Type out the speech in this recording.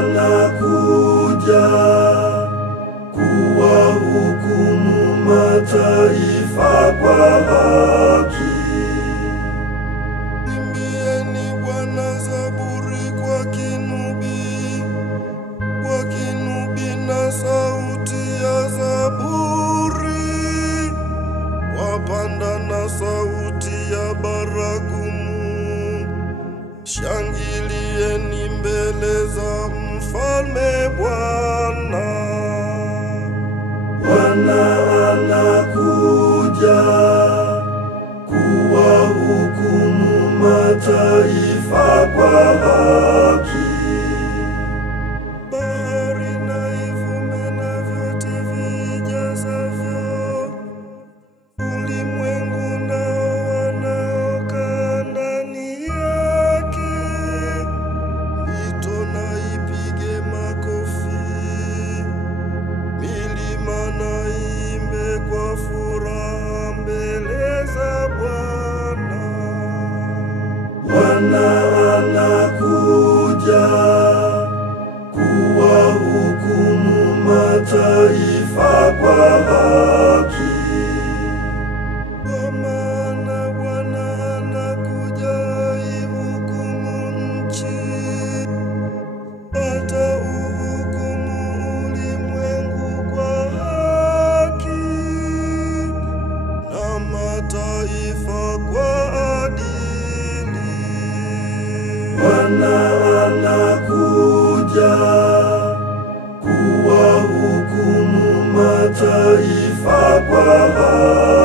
anakuja kuwahukumu mataifa kwa haki. Imbieni Bwana zaburi kwa kinubi na sauti ya zaburi, wapanda na sauti ya baragumu. Shangilieni mbele za mfalme Bwana. Bwana anakuja kuwahukumu mataifa kwa haki. Bahari na ivume na vyote vijazavyo, ulimwengu nao wanaokaa ndani yake. Mito na ipige makofi, milima na imbe kwa furaha mbele za Bwana. Bwana anakuja kuwahukumu mataifa kwa haki. Kwa maana Bwana anakuja ihukumu nchi, hata uhukumu ulimwengu kwa haki, na mataifa kwa adili. Bwana anakuja kuwahukumu mataifa kwa haki.